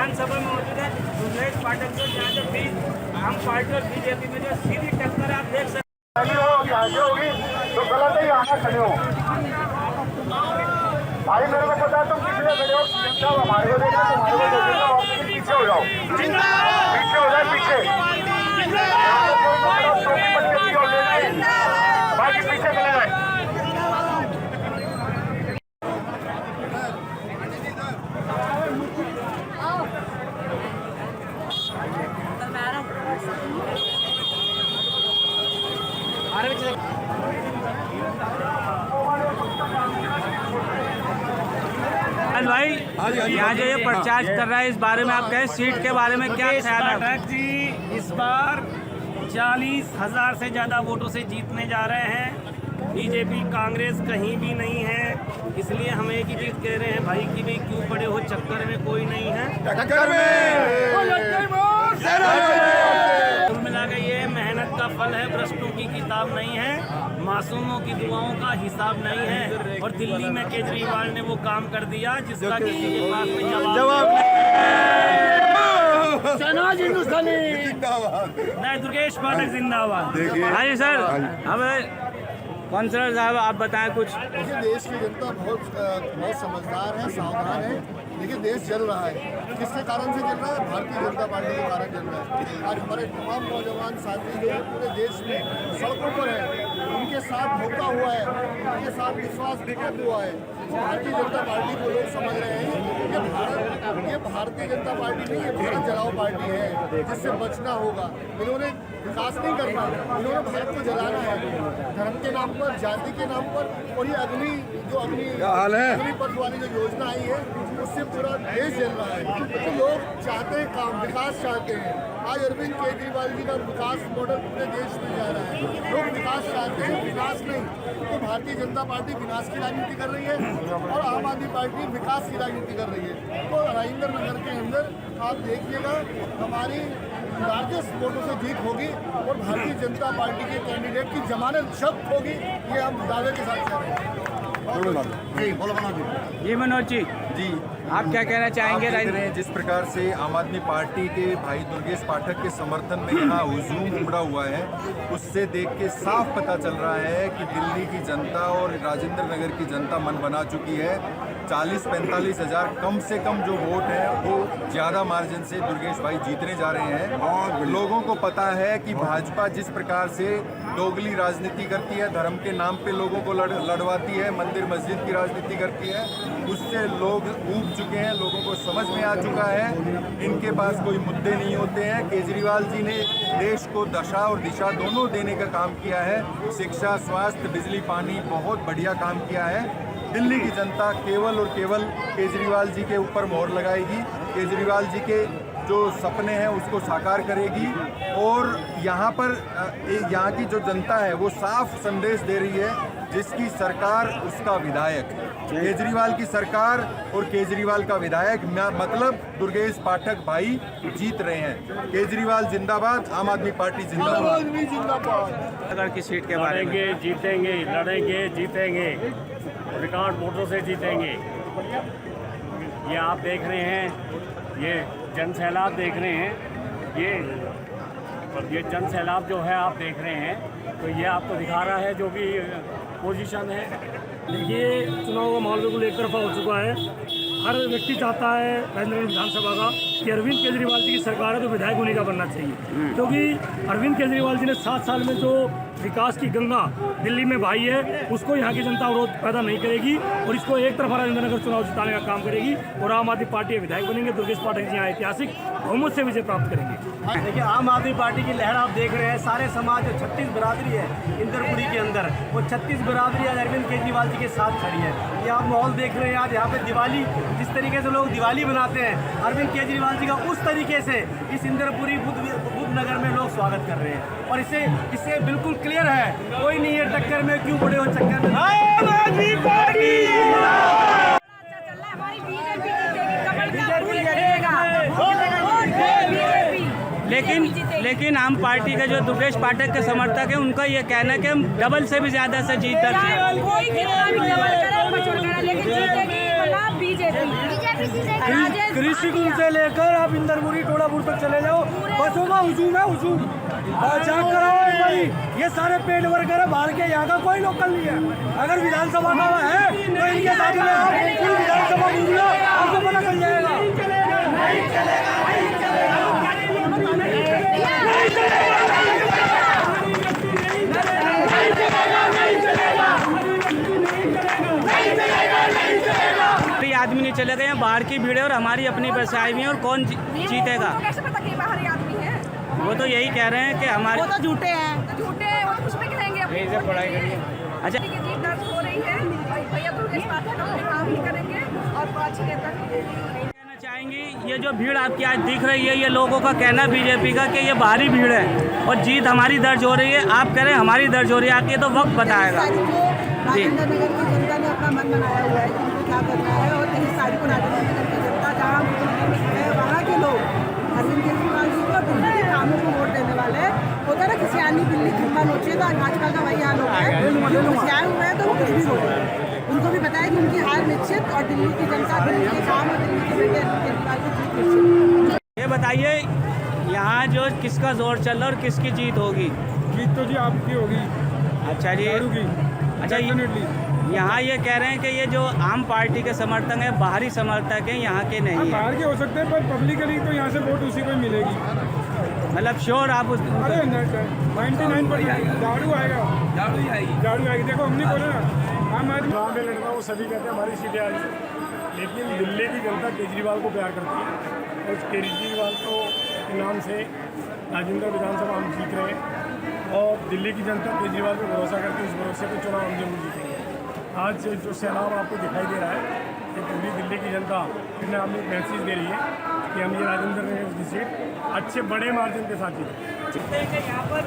विधानसभा में मौजूद है दुर्गेश पाठक जो जहाँ जो भी आम पार्टी और बीजेपी में जो सीधी टक्कर आप देख सकते आगे होगी तो गलत है, यहाँ खड़े हो भाई, मेरे को पता है तुम कितने खड़े हो, हमारे को देखो, तुम्हारे को देखो, पीछे हो जाओ, पीछे हो जाए, पीछे बाकी पीछे चले जाए। भाई यहाँ जो ये प्रचार कर रहा है इस बारे में आप कहें, सीट के बारे में क्या ख्याल है? पाठक जी इस बार 40,000 से ज़्यादा वोटों से जीतने जा रहे हैं। बीजेपी कांग्रेस कहीं भी नहीं है, इसलिए हम एक ही चीज़ कह रहे हैं भाई कि भाई क्यों पड़े हो चक्कर में, कोई नहीं है टक्कर में। कुल मिला के ये मेहनत का फल है, भ्रष्टों की किताब नहीं है, मासूमों की दुआओं का हिसाब नहीं है। और दिल्ली में केजरीवाल ने वो काम कर दिया जिसका किसी के पास में जवाब नहीं। दुर्गेश पाठक जिंदाबाद। हाँ जी सर, अब काउंसलर साहब आप बताएं कुछ। देखिए, देश की जनता बहुत समझदार है, सावधान है, लेकिन देश जल रहा है। किसके कारण से जल रहा है? भारतीय जनता पार्टी के कारण जल रहा है। आज हमारे तमाम नौजवान साथी जो पूरे देश में सड़कों पर हैं, उनके साथ धोखा हुआ है, उनके साथ विश्वासघात हुआ है। भारतीय जनता पार्टी को लोग समझ रहे हैं ये भारतीय जनता पार्टी नहीं, ये भारत जलाओ पार्टी है, जिससे बचना होगा। इन्होंने विकास नहीं करना, इन्होंने भारत को जलाना है धर्म के नाम पर, जाति के नाम पर। और ये अग्नि पथ वाली जो योजना आई है उससे पूरा देश जल रहा है। तो लोग चाहते हैं काम, विकास चाहते हैं। आज अरविंद केजरीवाल जी का विकास मॉडल पूरे देश में जा रहा है। लोग विकास चाहते हैं, विकास नहीं। तो भारतीय जनता पार्टी विनाश की राजनीति कर रही है और आम आदमी पार्टी विकास की राजनीति कर रही है। तो राजेंद्र नगर के अंदर आप देखिएगा हमारी लार्जेस्ट वोटों से जीत होगी और भारतीय जनता पार्टी के कैंडिडेट की जमानत जब्त होगी, ये हम दावे के साथ कह रहे हैं। जी मनोज जी, आप क्या कहना चाहेंगे? जिस प्रकार से आम आदमी पार्टी के भाई दुर्गेश पाठक के समर्थन में यहाँ हुजूम उमड़ा हुआ है, उससे देख के साफ पता चल रहा है कि दिल्ली की जनता और राजेंद्र नगर की जनता मन बना चुकी है। 40-45 हज़ार कम से कम जो वोट है वो ज़्यादा मार्जिन से दुर्गेश भाई जीतने जा रहे हैं। और लोगों को पता है कि भाजपा जिस प्रकार से दोगली राजनीति करती है, धर्म के नाम पे लोगों को लड़वाती है, मंदिर मस्जिद की राजनीति करती है, उससे लोग ऊब चुके हैं। लोगों को समझ में आ चुका है इनके पास कोई मुद्दे नहीं होते हैं। केजरीवाल जी ने देश को दशा और दिशा दोनों देने का काम किया है। शिक्षा, स्वास्थ्य, बिजली, पानी बहुत बढ़िया काम किया है। दिल्ली की जनता केवल और केवल केजरीवाल जी के ऊपर मोहर लगाएगी, केजरीवाल जी के जो सपने हैं उसको साकार करेगी। और यहाँ की जो जनता है वो साफ संदेश दे रही है, जिसकी सरकार उसका विधायक। केजरीवाल की सरकार और केजरीवाल का विधायक, मतलब दुर्गेश पाठक भाई जीत रहे हैं। केजरीवाल जिंदाबाद, आम आदमी पार्टी जिंदाबाद। अगर की सीट के बारे में जीतेंगे, लड़ेंगे, जीतेंगे, रिकॉर्ड वोटों से जीतेंगे। ये आप देख रहे हैं, ये जन सैलाब देख रहे हैं, ये जन सैलाब जो है आप देख रहे हैं, तो ये आपको दिखा रहा है जो भी पोजीशन है। देखिए, चुनाव का माहौल बिल्कुल एक तरफा हो चुका है। हर व्यक्ति चाहता है राजेंद्र विधानसभा का कि अरविंद केजरीवाल जी की सरकार है तो विधायक उन्हीं का बनना चाहिए, क्योंकि अरविंद केजरीवाल जी ने 7 साल में जो विकास की गंगा दिल्ली में बहाई है उसको यहाँ की जनता विरोध पैदा नहीं करेगी और इसको एक तरफा राजेंद्र नगर चुनाव जिताने का काम करेगी और आम आदमी पार्टी विधायक बनेंगे। दुर्गेश पाठक जी यहाँ ऐतिहासिक बहुमत से विजय प्राप्त करेंगे। देखिए, आम आदमी पार्टी की लहर आप देख रहे हैं। सारे समाज जो 36 बिरादरी है इंदरपुरी के अंदर, वो 36 बिरादरी आज अरविंद केजरीवाल जी के साथ खड़ी है। ये आप माहौल देख रहे हैं। आज यहाँ पे दिवाली, जिस तरीके से लोग दिवाली मनाते हैं, अरविंद केजरीवाल जी का उस तरीके से इस इंदरपुरी बुद्ध नगर में लोग स्वागत कर रहे हैं। और इससे बिल्कुल क्लियर है, कोई नहीं है टक्कर में, क्यों बड़े हो चक्कर में। आम आदमी पार्टी लेकिन आम पार्टी के जो दुर्गेश पाठक के समर्थक हैं, उनका ये कहना है कि हम डबल से भी ज्यादा से जीत दर्ज है। कोई कितना भी डबल करे, लेकिन जीतेगी बीजेपी। कृषिकुंज से लेकर आप इंदरपुरी टोड़ापुर तक चले जाओ, बसों का हुजूम है, हुजूम। जांच कराओ एक बारी, ये सारे पेड वर्कर है बाहर के, यहाँ का कोई लोकल नहीं है। अगर विधानसभा का है तो इनके साथ में आप पूरी विधानसभा घूम लो, आपको पता चल जाएगा। आदमी नहीं चले गए हैं, बाहर की भीड़ है और हमारी अपनी बस आई हुई है, और कौन जीतेगा? कैसे पता कि बाहरी आदमी है? वो तो यही कह रहे हैं कि हमारे वो तो झूठे हैं, झूठे हैं, वो तो कुछ भी कहेंगे। पढ़ाई करिए। अच्छा, जीत दर्ज हो रही है, भैया दुर्गेश पाठक अपने काम ही करेंगे और अच्छी नेता कहना चाहेंगी, ये जो भीड़ आपकी आज दिख रही है, ये लोगों का कहना बीजेपी का कि ये भारी भीड़ है और जीत हमारी दर्ज हो रही है। आप कह रहे हैं हमारी दर्ज हो रही है, आके तो वक्त बताएगा। राजेंद्र नगर की जनता ने अपना मन बनाया हुआ है कि उनको क्या करना है, और 23 तारीख को राजेंद्र नगर की जनता जहाँ है वहाँ के लोग अरविंद केजरीवाल जी को और दिल्ली के कामों को वोट देने वाले हैं। होता है ना किसी आनी बिल्ली खंबा नोचेगा, आजकल का वही हाल हो गया है। किसी आए हुए हैं तो वो कुछ भी बोले, उनको भी पता है कि उनकी हार निश्चित, और दिल्ली की जनता, दिल्ली के काम और दिल्ली के बेटे केजरीवाल की जीत निश्चित। ये बताइए, यहाँ जो किसका जोर चल रहा है और किसकी जीत होगी? जीत तो जी आपकी होगी। अच्छा जी, अच्छा, यहाँ ये कह रहे हैं कि ये जो आम पार्टी के समर्थक हैं, बाहरी समर्थक हैं, यहाँ के नहीं है। बाहर के हो सकते हैं पर पब्लिकली तो यहाँ से वोट उसी को ही मिलेगी। मतलब श्योर आप उस 99% झाड़ू आएगा, झाड़ू आएगी। देखो हमने बोला ना, हम आज गाँव में लड़का वो सभी कहते हैं हमारी सीटें आ रही, लेकिन दिल्ली की जनता केजरीवाल को प्यार करती है और उस केजरीवाल को के नाम से राजेंद्र विधानसभा हम जीत रहे हैं और दिल्ली की जनता केजरीवाल पर भरोसा करके उस भरोसे पर चुनाव हम जरूर जीतेंगे। आज जो सैलाब आपको दिखाई दे रहा है कि पूरी दिल्ली की जनता अपने आप में मैसेज दे रही है कि हम ये राजेंद्र नगर की सीट अच्छे बड़े मार्जिन के साथ जीतेंगे। यहाँ पर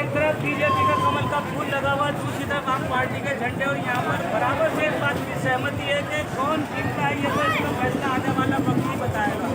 एक तरफ बीजेपी का कमल का फूल लगा हुआ, दूसरी तरफ आम पार्टी के झंडे, और यहाँ पर बराबर से एक बात की सहमति है कि कौन जीतता है ये तो इसका फैसला आने वाला वक्त ही बताएगा।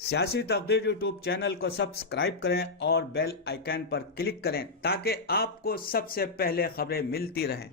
सियासी तकदीर यूट्यूब चैनल को सब्सक्राइब करें और बेल आइकन पर क्लिक करें ताकि आपको सबसे पहले खबरें मिलती रहें।